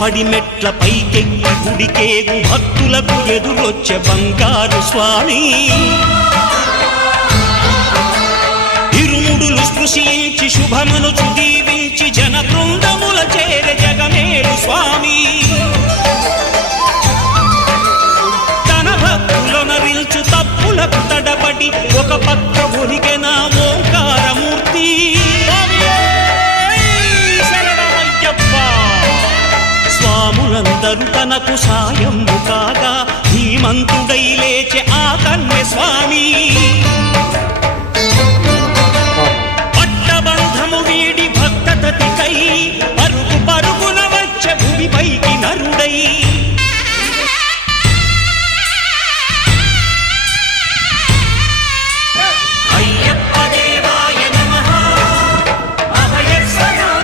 పడిమెట్ల పైకెక్కి గుడికేగు భక్తులకు ఎదురొచ్చే బంగారు స్వామి ఇరుముడులు స్పృశించి శుభమును దీవించి జన బృందముల చేరే జగమేలు స్వామి తన భక్తులనరిల్చు తప్పులకు తడబడి ఒక పక్క ఒరిగెన ఓంకారమూర్తి స్వాములందరూ తనకు సాయము కాగా ధీమంతుడై లేచే ఆ కన్య స్వామి